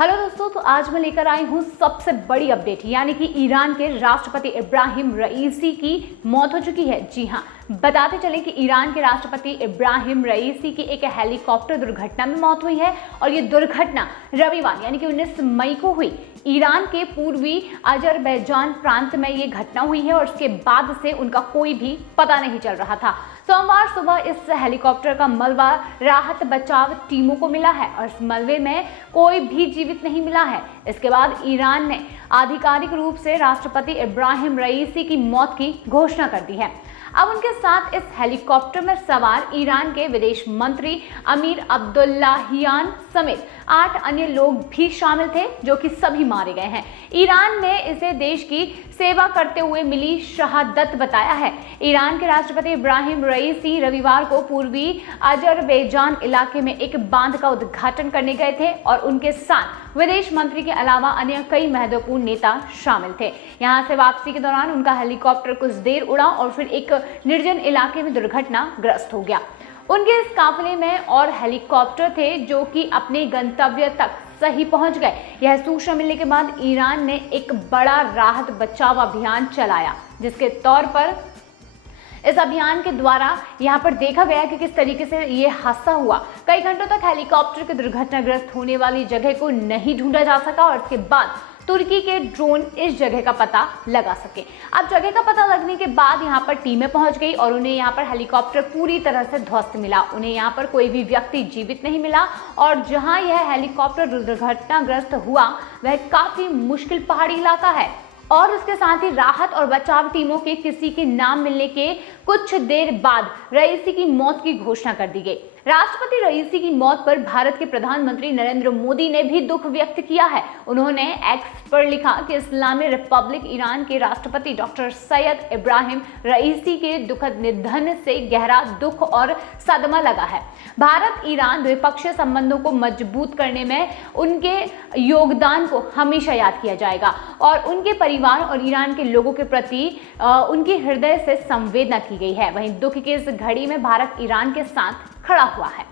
Hello दोस्तों, तो आज मैं लेकर आई हूं सबसे बड़ी अपडेट, यानी कि ईरान के राष्ट्रपति इब्राहिम रईसी की मौत हो चुकी है। जी हां, बताते चले कि ईरान के राष्ट्रपति इब्राहिम रईसी की एक हेलीकॉप्टर दुर्घटना में मौत हुई है और ये दुर्घटना रविवार यानी कि 19 मई को हुई। ईरान के पूर्वी अजरबैजान प्रांत में ये घटना हुई है और उसके बाद से उनका कोई भी पता नहीं चल रहा था। सोमवार सुबह इस हेलीकॉप्टर का मलबा राहत बचाव टीमों को मिला है और इस मलबे में कोई भी जीवित नहीं मिला है। इसके बाद ईरान ने आधिकारिक रूप से राष्ट्रपति इब्राहिम रईसी की मौत की घोषणा कर दी है। अब उनके साथ इस हेलीकॉप्टर में सवार ईरान के विदेश मंत्री अमीर अब्दुल्लाहियान समेत 8 अन्य लोग भी शामिल थे, जो कि सभी मारे गए हैं। ईरान ने इसे देश की सेवा करते हुए मिली शहादत बताया है। ईरान के राष्ट्रपति इब्राहिम रईसी रविवार को पूर्वी अजरबैजान इलाके में एक बांध का उद्घाटन करने गए थे और उनके साथ विदेश मंत्री के अलावा अन्य कई महत्वपूर्ण नेता शामिल थे। यहां से वापसी के दौरान उनका हेलीकॉप्टर कुछ देर उड़ा और फिर एक निर्जन इलाके में दुर्घटनाग्रस्त हो गया। उनके इस काफिले में और हेलीकॉप्टर थे जो कि अपने गंतव्य तक सही पहुंच गए। यह सूचना मिलने के बाद ईरान ने एक बड़ा राहत बचाव अभियान चलाया, जिसके तौर पर इस अभियान के द्वारा यहाँ पर देखा गया कि किस तरीके से ये हादसा हुआ। कई घंटों तक हेलीकॉप्टर के दुर्घटनाग्रस्त होने वाली जगह को नहीं ढूंढा जा सका और इसके बाद तुर्की के ड्रोन इस जगह का पता लगा सके। अब जगह का पता लगने के बाद यहाँ पर टीमें पहुंच गई और उन्हें यहाँ पर हेलीकॉप्टर पूरी तरह से ध्वस्त मिला। उन्हें यहाँ पर कोई भी व्यक्ति जीवित नहीं मिला और जहां यह हेलीकॉप्टर दुर्घटनाग्रस्त हुआ वह काफी मुश्किल पहाड़ी इलाका है और उसके साथ ही राहत और बचाव टीमों के किसी के नाम मिलने के कुछ देर बाद रईसी की मौत की घोषणा कर दी गई। राष्ट्रपति रईसी की मौत पर भारत के प्रधानमंत्री नरेंद्र मोदी ने भी दुख व्यक्त किया है। उन्होंने एक्स पर लिखा कि इस्लामी रिपब्लिक ईरान के राष्ट्रपति डॉक्टर सैयद इब्राहिम रईसी के दुखद निधन से गहरा दुख और सदमा लगा है। भारत ईरान द्विपक्षीय संबंधों को मजबूत करने में उनके योगदान को हमेशा याद किया जाएगा और उनके परिवार और ईरान के लोगों के प्रति उनके हृदय से संवेदना की गई है। वहीं दुख की इस घड़ी में भारत ईरान के साथ खड़ा हुआ है।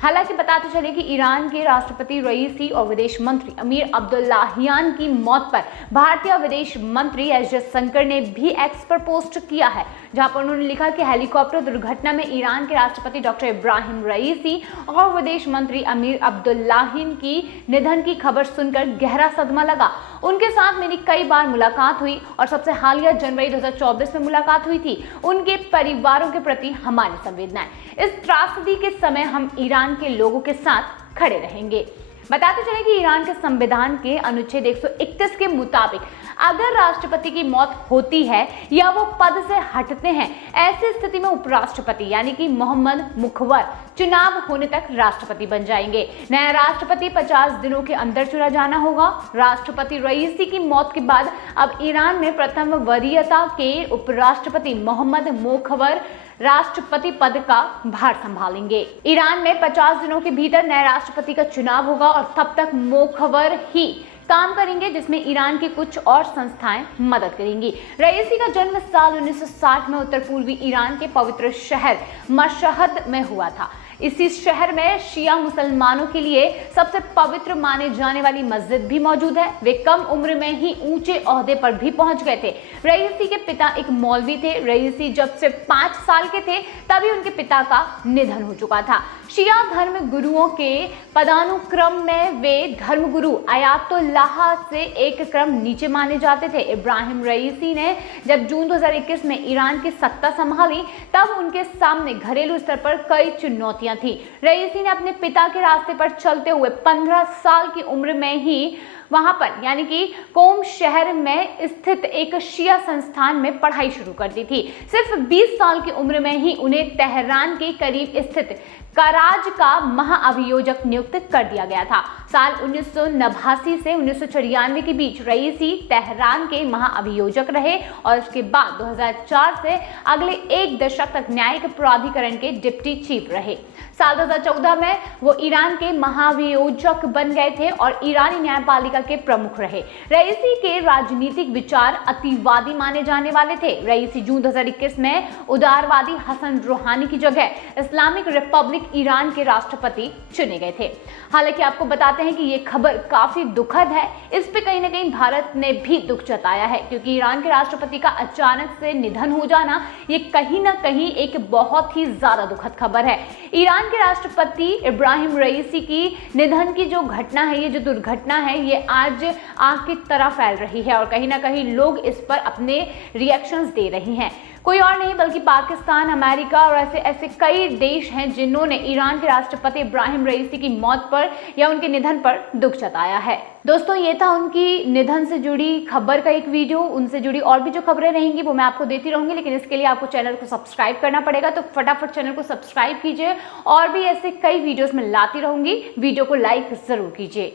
हालांकि बताते चले कि ईरान के राष्ट्रपति रईसी और विदेश मंत्री अमीर अब्दुल्लाहियान की मौत पर भारतीय विदेश मंत्री एस जयशंकर ने भी एक्स पर पोस्ट किया है, जहां पर उन्होंने लिखा कि हेलीकॉप्टर दुर्घटना में ईरान के राष्ट्रपति डॉक्टर इब्राहिम रईसी और विदेश मंत्री अमीर अब्दुल्लाहियान की निधन की खबर सुनकर गहरा सदमा लगा। उनके साथ मेरी कई बार मुलाकात हुई और सबसे हालिया जनवरी 2024 में मुलाकात हुई थी। उनके परिवारों के प्रति हमारी संवेदनाएं। इस त्रासदी के समय हम ईरान के लोगों के साथ खड़े रहेंगे। बताते चले कि ईरान के संविधान के अनुच्छेद 131 के मुताबिक अगर राष्ट्रपति की मौत होती है या वो पद से हटते हैं, ऐसी स्थिति में उपराष्ट्रपति यानी कि मोहम्मद मुखवर चुनाव होने तक राष्ट्रपति बन जाएंगे। नया राष्ट्रपति 50 दिनों के अंदर चुना जाना होगा। राष्ट्रपति रईसी की मौत के बाद अब ईरान में प्रथम वरीयता के उपराष्ट्रपति मोहम्मद मुखवर राष्ट्रपति पद का भार संभालेंगे। ईरान में 50 दिनों के भीतर नए राष्ट्रपति का चुनाव होगा और तब तक मुखवर ही काम करेंगे, जिसमें ईरान की कुछ और संस्थाएं मदद करेंगी। रईसी का जन्म साल 1960 में उत्तर पूर्वी ईरान के पवित्र शहर मशहद में हुआ था। इसी शहर में शिया मुसलमानों के लिए सबसे पवित्र माने जाने वाली मस्जिद भी मौजूद है। वे कम उम्र में ही ऊंचे ओहदे पर भी पहुंच गए थे। रईसी के पिता एक मौलवी थे। रईसी जब से 5 साल के थे तभी उनके पिता का निधन हो चुका था। शिया धर्म गुरुओं के पदानुक्रम में वे धर्मगुरु अयातुल्लाह से एक क्रम नीचे माने जाते थे। इब्राहिम रईसी ने जब जून 2021 में ईरान की सत्ता संभाली तब उनके सामने घरेलू स्तर पर कई चुनौतियां थी। रईसी ने अपने पिता के रास्ते पर चलते हुए 15 साल की उम्र में ही वहां पर यानी कि कोम शहर में स्थित एक शिया संस्थान में पढ़ाई शुरू कर दी थी। सिर्फ 20 साल की उम्र में ही उन्हें तेहरान के करीब स्थित काराज का महाअभियोजक नियुक्त कर दिया गया था। साल 1989 से 1994 के बीच रईसी तेहरान के महाअभियोजक रहे और उसके बाद 2004 से अगले एक दशक तक न्यायिक प्राधिकरण के डिप्टी चीफ रहे। साल 2014 में वो ईरान के महाअभियोजक बन गए थे और ईरानी न्यायपालिका के प्रमुख रहे। रईसी के राजनीतिक विचार अतिवादी माने जाने वाले थे। रईसी जून 2021 में उदारवादी हसन रूहानी की जगह इस्लामिक रिपब्लिक ईरान के राष्ट्रपति चुने गए थे। हालांकि आपको बताते हैं कि ये खबर काफी दुखद है। इस पे कहीं ना कहीं भारत ने भी दुख जताया है, क्योंकि ईरान के राष्ट्रपति का अचानक से निधन हो जाना ये कहीं ना कहीं एक बहुत ही ज्यादा दुखद खबर है। ईरान के राष्ट्रपति इब्राहिम रईसी की निधन की जो घटना है, ये जो दुर्घटना है, ये आज आग की तरह फैल रही है और कहीं ना कहीं लोग इस पर अपने रिएक्शंस दे रहे हैं। कोई और नहीं बल्कि पाकिस्तान, अमेरिका और ऐसे कई देश हैं जिन्होंने ईरान के राष्ट्रपति इब्राहिम रईसी की मौत पर या उनके निधन पर दुख जताया है। दोस्तों, ये था उनकी निधन से जुड़ी खबर का एक वीडियो। उनसे जुड़ी और भी जो खबरें रहेंगी वो मैं आपको देती रहूंगी, लेकिन इसके लिए आपको चैनल को सब्सक्राइब करना पड़ेगा। तो फटाफट चैनल को सब्सक्राइब कीजिए और भी ऐसे कई वीडियोस में लाती रहूंगी। वीडियो को लाइक जरूर कीजिए।